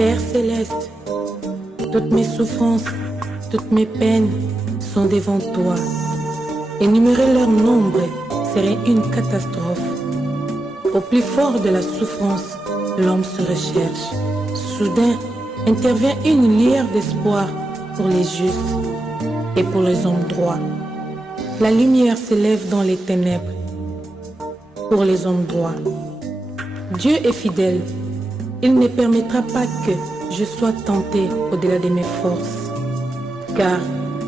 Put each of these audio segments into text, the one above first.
Père céleste, toutes mes souffrances, toutes mes peines sont devant toi. Énumérer leur nombre serait une catastrophe. Au plus fort de la souffrance, l'homme se recherche. Soudain, intervient une lueur d'espoir pour les justes et pour les hommes droits. La lumière s'élève dans les ténèbres pour les hommes droits. Dieu est fidèle. Il ne permettra pas que je sois tenté au-delà de mes forces. Car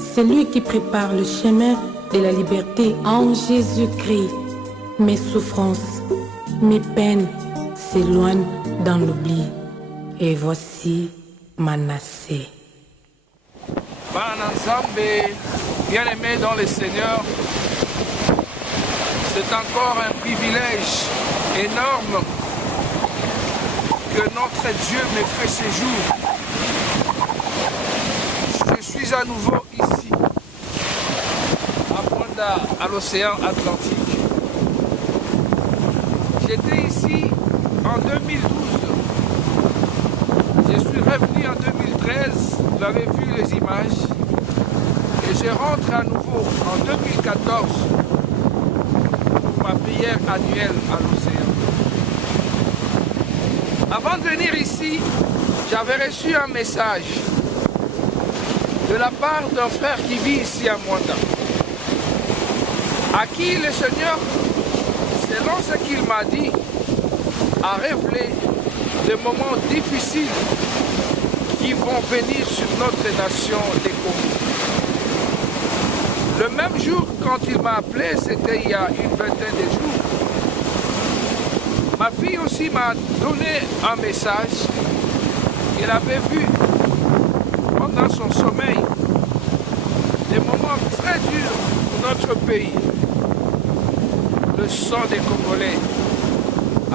c'est lui qui prépare le chemin de la liberté en Jésus-Christ. Mes souffrances, mes peines s'éloignent dans l'oubli. Et voici Manassé. Bananzambe, bien-aimé dans le Seigneur, c'est encore un privilège énorme que notre Dieu me fait séjour. Je suis à nouveau ici, à Rwanda, à l'océan Atlantique. J'étais ici en 2012. Je suis revenu en 2013, vous avez vu les images, et je rentre à nouveau en 2014 pour ma prière annuelle à l'océan. Avant de venir ici, j'avais reçu un message de la part d'un frère qui vit ici à Mwanda, à qui le Seigneur, selon ce qu'il m'a dit, a révélé des moments difficiles qui vont venir sur notre nation des Congos. Le même jour, quand il m'a appelé, c'était il y a une vingtaine de jours, ma fille aussi m'a donné un message. Elle avait vu pendant son sommeil des moments très durs pour notre pays. Le sang des Congolais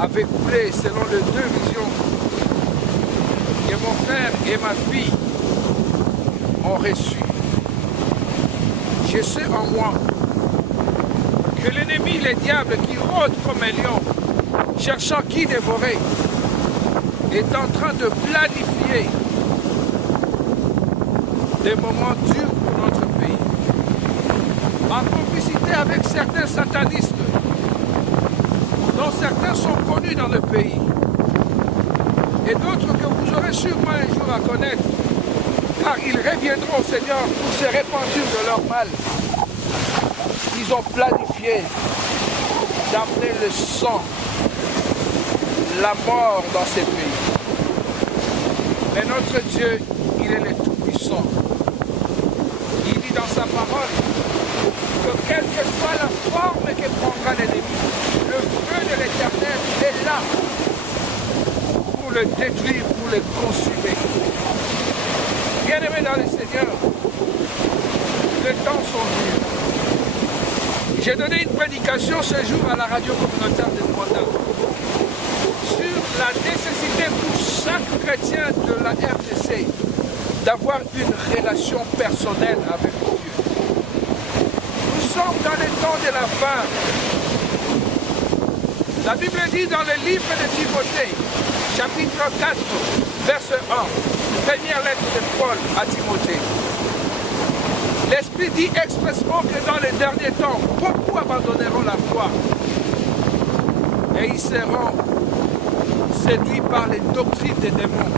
avait coulé selon les deux visions que mon frère et ma fille ont reçues. Je sais en moi que l'ennemi, le diable qui rôde comme un lion, cherchant qui dévorer, est en train de planifier des moments durs pour notre pays. En complicité avec certains satanistes, dont certains sont connus dans le pays, et d'autres que vous aurez sûrement un jour à connaître, car ils reviendront au Seigneur pour se repentir de leur mal. Ils ont planifié d'amener le sang, la mort dans ces pays. Mais notre Dieu, il est le Tout-Puissant. Il dit dans sa parole que quelle que soit la forme que prendra l'ennemi, le feu de l'Éternel est là pour le détruire, pour le consumer. Bien-aimés dans le Seigneur, les temps sont durs. J'ai donné une prédication ce jour à la radio communautaire de Rwanda sur la nécessité pour chaque chrétien de la RDC d'avoir une relation personnelle avec Dieu. Nous sommes dans les temps de la fin. La Bible dit dans le livre de Timothée, chapitre 4, verset 1, première lettre de Paul à Timothée. L'Esprit dit expressément que dans les derniers temps, beaucoup abandonneront la foi et ils seront séduits par les doctrines des démons.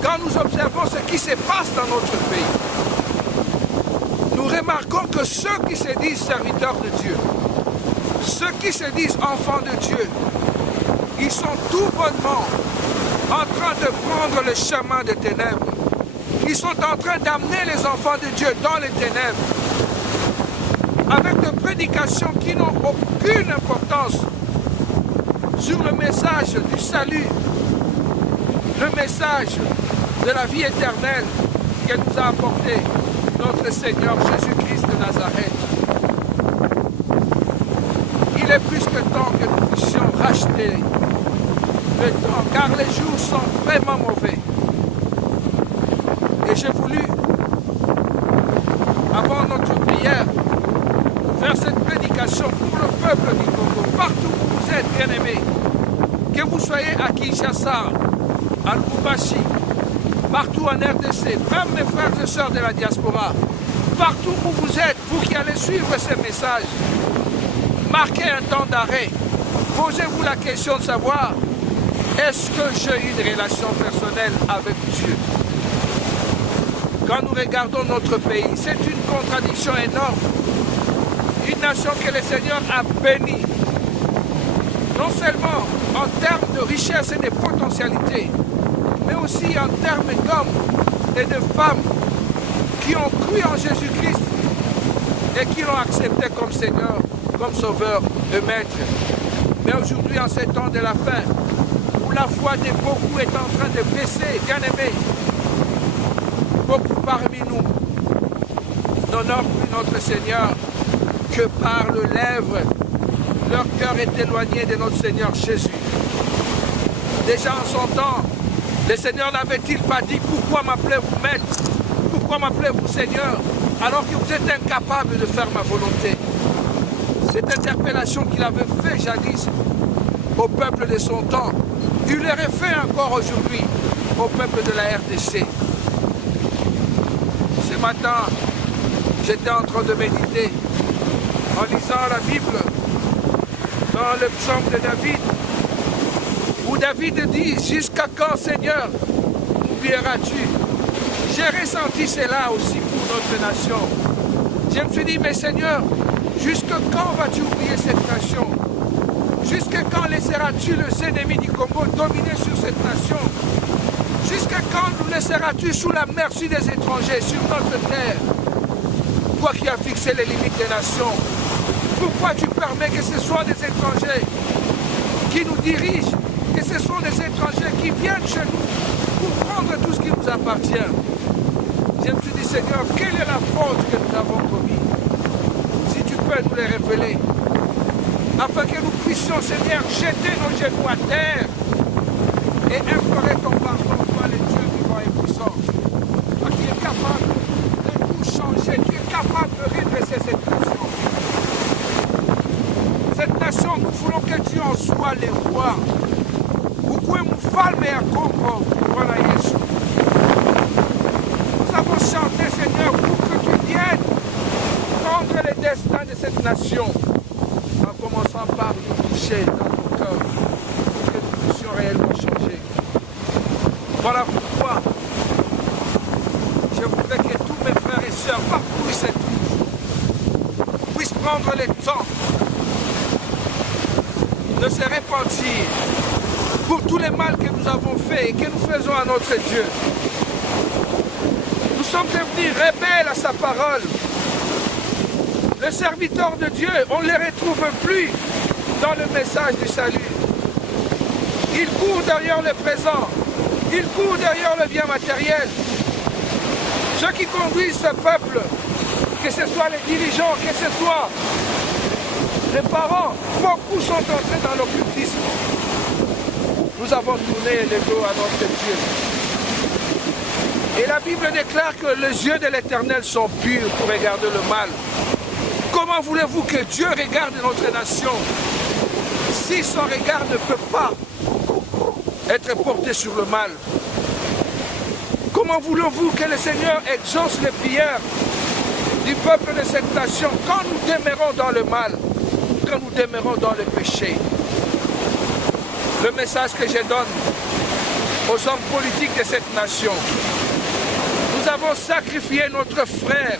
Quand nous observons ce qui se passe dans notre pays, nous remarquons que ceux qui se disent serviteurs de Dieu, ceux qui se disent enfants de Dieu, ils sont tout bonnement en train de prendre le chemin des ténèbres. Ils sont en train d'amener les enfants de Dieu dans les ténèbres avec des prédications qui n'ont aucune importance sur le message du salut, le message de la vie éternelle que nous a apporté notre Seigneur Jésus-Christ de Nazareth. Il est plus que temps que nous puissions racheter le temps, car les jours sont vraiment mauvais. Et j'ai voulu, avant notre prière, faire cette prédication pour le peuple du Congo, partout où vous êtes, bien-aimés, que vous soyez à Kinshasa, à Lubumbashi, partout en RDC, même mes frères et sœurs de la diaspora, partout où vous êtes, vous qui allez suivre ces messages, marquez un temps d'arrêt. Posez-vous la question de savoir, est-ce que j'ai une relation personnelle avec Dieu? Quand nous regardons notre pays, c'est une contradiction énorme. Une nation que le Seigneur a bénie, non seulement en termes de richesse et de potentialité, mais aussi en termes d'hommes et de femmes qui ont cru en Jésus-Christ et qui l'ont accepté comme Seigneur, comme Sauveur et Maître. Mais aujourd'hui, en ces temps de la fin, où la foi de beaucoup est en train de baisser, bien aimés, beaucoup parmi nous n'honorent plus notre Seigneur que par le lèvre. Leur cœur est éloigné de notre Seigneur Jésus. Déjà en son temps, le Seigneur n'avait-il pas dit « Pourquoi m'appelez-vous Maître? Pourquoi m'appelez-vous Seigneur? Alors que vous êtes incapable de faire ma volonté. » Cette interpellation qu'il avait fait jadis au peuple de son temps, il l'aurait fait encore aujourd'hui au peuple de la RDC. Ce matin, j'étais en train de méditer en lisant la Bible dans le psaume de David, où David dit « Jusqu'à quand, Seigneur, m'oublieras-tu » J'ai ressenti cela aussi pour notre nation. Je me suis dit « Mais Seigneur, jusqu'à quand vas-tu oublier cette nation? Jusqu'à quand laisseras-tu les ennemis du Congo dominer sur cette nation? Jusqu'à quand nous laisseras-tu sous la merci des étrangers sur notre terre? Toi qui as fixé les limites des nations, pourquoi tu permets que ce soit des étrangers qui nous dirigent, que ce sont des étrangers qui viennent chez nous pour prendre tout ce qui nous appartient? Je me suis dit, Seigneur, quelle est la faute que nous avons commise? Si tu peux nous les révéler, afin que nous puissions, Seigneur, jeter nos genoux à terre et implorer ton pardon, toi, le Dieu vivant et puissant, toi qui es capable de tout changer, tu es capable de redresser cette nation. Cette nation, nous voulons que tu en sois le roi. Pourquoi nous falme à Congo, voilà Jésus. Nous avons chanté, Seigneur, pour que tu viennes prendre le destin de cette nation, en commençant par nous toucher dans nos cœurs, pour que nous puissions réellement changer. Voilà pourquoi je voudrais que tous mes frères et sœurs, partout où ils se trouvent, puissent prendre le temps de se repentir pour tout le mal que nous avons fait et que nous faisons à notre Dieu. Nous sommes devenus rebelles à sa parole. Les serviteurs de Dieu, on ne les retrouve plus dans le message du salut. Ils courent derrière le présent. Ils courent derrière le bien matériel. Ceux qui conduisent ce peuple, que ce soit les dirigeants, que ce soit les parents, beaucoup sont entrés dans l'occultisme. Nous avons tourné le dos à notre Dieu. Et la Bible déclare que les yeux de l'Éternel sont purs pour regarder le mal. Comment voulez-vous que Dieu regarde notre nation si son regard ne peut pas être porté sur le mal? Comment voulez-vous que le Seigneur exauce les prières du peuple de cette nation quand nous demeurons dans le mal, quand nous demeurons dans le péché? Le message que je donne aux hommes politiques de cette nation: nous avons sacrifié notre frère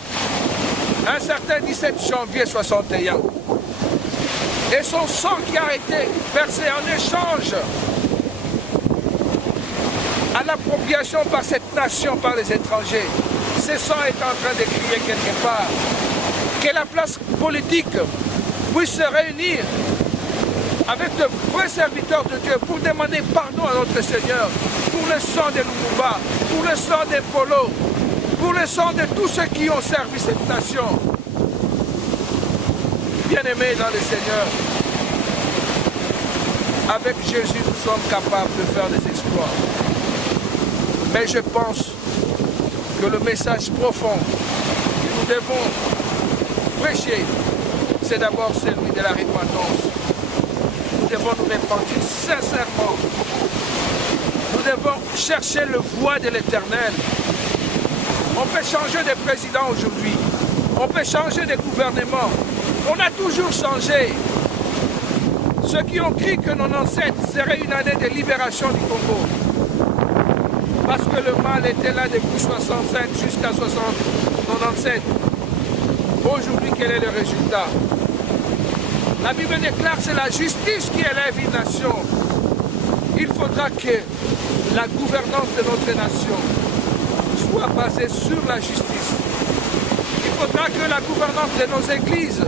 un certain 17 janvier 61. Et son sang qui a été versé en échange à l'appropriation par cette nation, par les étrangers, ce sang est en train de crier quelque part. Que la place politique puisse se réunir avec de vrais serviteurs de Dieu pour demander pardon à notre Seigneur pour le sang de Lumumba, pour le sang de Polo, pour le sang de tous ceux qui ont servi cette nation. Bien-aimés dans le Seigneur, avec Jésus, nous sommes capables de faire des exploits. Mais je pense que le message profond que nous devons prêcher, c'est d'abord celui de la repentance. Nous devons nous repentir sincèrement. Nous devons chercher le voie de l'Éternel. On peut changer de président aujourd'hui. On peut changer de gouvernement. On a toujours changé. Ceux qui ont cru que 97 serait une année de libération du Congo. Parce que le mal était là depuis 65 jusqu'à 97. Aujourd'hui, quel est le résultat? La Bible déclare que c'est la justice qui élève une nation. Il faudra que la gouvernance de notre nation soit basée sur la justice. Il faudra que la gouvernance de nos églises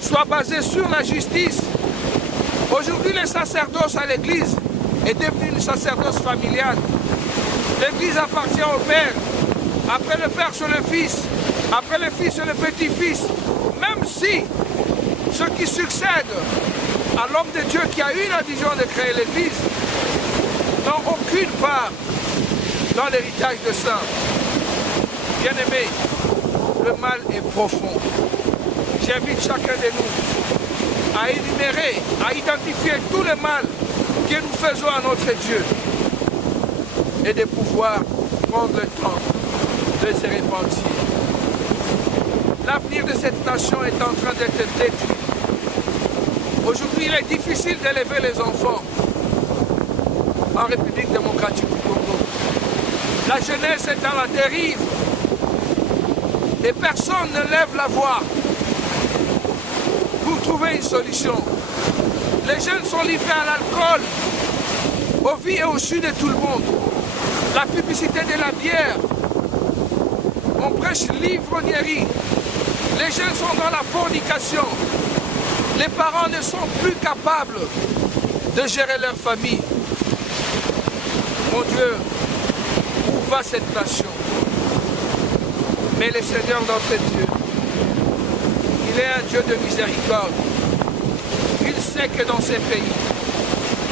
soit basée sur la justice. Aujourd'hui, le sacerdoce à l'église est devenu une sacerdoce familiale. L'église appartient au Père. Après le Père, c'est le Fils. Après le Fils, c'est le Petit-Fils. Même si ceux qui succèdent à l'homme de Dieu qui a eu la vision de créer l'église n'ont aucune part dans l'héritage de ça. Bien-aimés, le mal est profond. J'invite chacun de nous à énumérer, à identifier tout le mal que nous faisons à notre Dieu et de pouvoir prendre le temps de se repentir. L'avenir de cette nation est en train d'être détruit. Aujourd'hui, il est difficile d'élever les enfants en République démocratique du Congo. La jeunesse est dans la dérive et personne ne lève la voix pour trouver une solution. Les jeunes sont livrés à l'alcool, aux vies et au su de tout le monde. La publicité de la bière, on prêche l'ivrognerie. Les jeunes sont dans la fornication. Les parents ne sont plus capables de gérer leur famille. Mon Dieu, où va cette nation? Mais le Seigneur notre Dieu, il est un Dieu de miséricorde. Il sait que dans ces pays,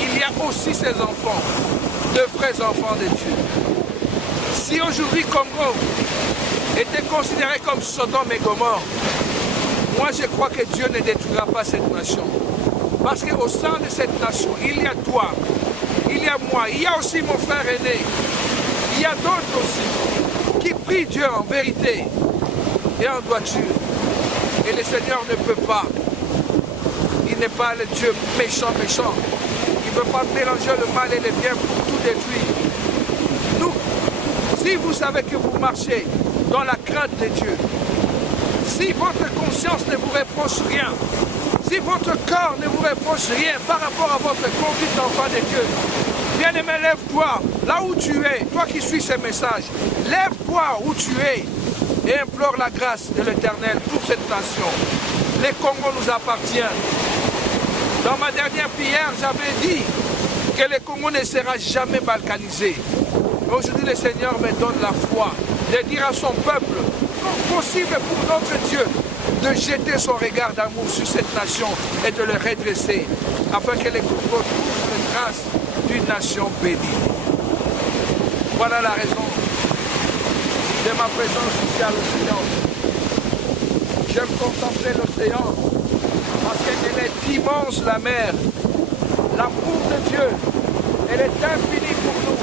il y a aussi ses enfants, de vrais enfants de Dieu. Si aujourd'hui Congo était considéré comme Sodome et Gomorrhe, moi je crois que Dieu ne détruira pas cette nation. Parce qu'au sein de cette nation, il y a toi, il y a moi, il y a aussi mon frère aîné, il y a d'autres aussi qui prient Dieu en vérité et en droiture. Et le Seigneur ne peut pas. Il n'est pas le Dieu méchant. Il ne peut pas mélanger le mal et le bien pour tout détruire. Nous, si vous savez que vous marchez dans la crainte de Dieu, si votre conscience ne vous reproche rien, si votre corps ne vous reproche rien par rapport à votre conduite d'enfant de Dieu, bien-aimé, lève-toi là où tu es, toi qui suis ce message, lève-toi où tu es et implore la grâce de l'Éternel pour cette nation. Le Congo nous appartient. Dans ma dernière prière, j'avais dit que le Congo ne sera jamais balkanisé. Aujourd'hui, le Seigneur me donne la foi de dire à son peuple, non possible pour notre Dieu, de jeter son regard d'amour sur cette nation et de le redresser, afin que le Congo trouve la grâce d'une nation bénie. Voilà la raison de ma présence ici à l'océan. J'aime contempler l'océan parce qu'elle est immense, la mer. L'amour de Dieu, elle est infinie pour nous.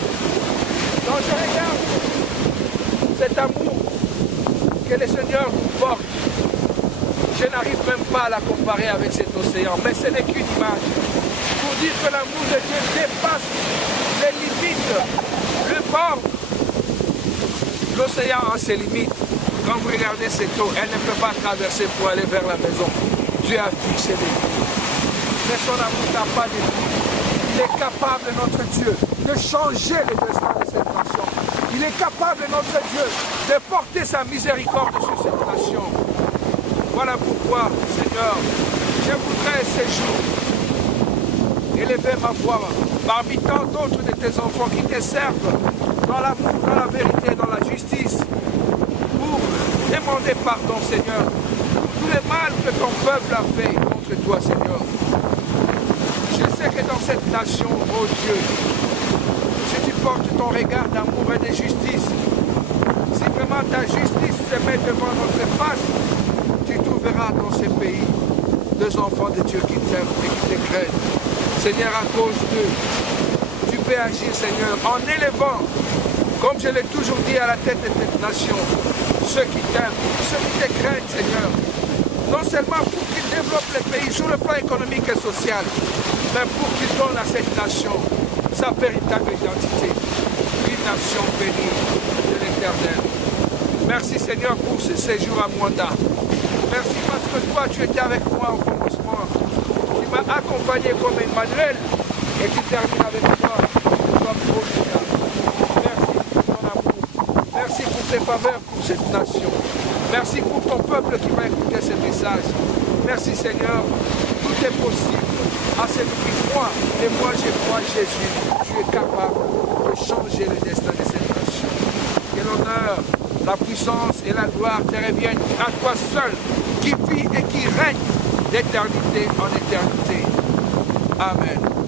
Quand je regarde cet amour que le Seigneur nous porte, je n'arrive même pas à la comparer avec cet océan, mais ce n'est qu'une image pour dire que l'amour de Dieu dépasse les limites, le bord. L'océan a ses limites. Quand vous regardez cette eau, elle ne peut pas traverser pour aller vers la maison. Dieu a fixé les limites. Mais son amour n'a pas de limites. Il est capable, notre Dieu, de changer le destin de cette nation. Il est capable, notre Dieu, de porter sa miséricorde sur cette nation. Voilà pourquoi, Seigneur, je voudrais ces jours élever ma voix parmi tant d'autres de tes enfants qui te servent dans l'amour, dans la vérité, dans la justice, pour demander pardon, Seigneur, pour tout le mal que ton peuple a fait contre toi, Seigneur. Je sais que dans cette nation, oh Dieu, si tu portes ton regard d'amour et de justice, si vraiment ta justice se met devant notre face, tu trouveras dans ces pays deux enfants de Dieu qui t'aiment et qui te craignent. Seigneur, à cause d'eux, tu fais agir, Seigneur, en élevant, comme je l'ai toujours dit, à la tête de cette nation, ceux qui t'aiment, ceux qui te craignent, Seigneur. Non seulement pour qu'ils développent le pays sur le plan économique et social, mais pour qu'ils donnent à cette nation sa véritable identité, une nation bénie de l'Éternel. Merci Seigneur pour ce séjour à Mwanda. Merci parce que toi tu étais avec moi au commencement. Tu m'as accompagné comme Emmanuel et tu termines avec moi comme Prophète. Merci pour ton amour. Merci pour tes faveurs pour cette nation. Merci pour ton peuple qui va écouter ce message. Merci Seigneur, tout est possible à celui qui croit. Et moi je crois Jésus, tu es capable de changer le destin de cette nation. Que l'honneur, la puissance et la gloire te reviennent à toi seul, qui vit et qui règne d'éternité en éternité. Amen.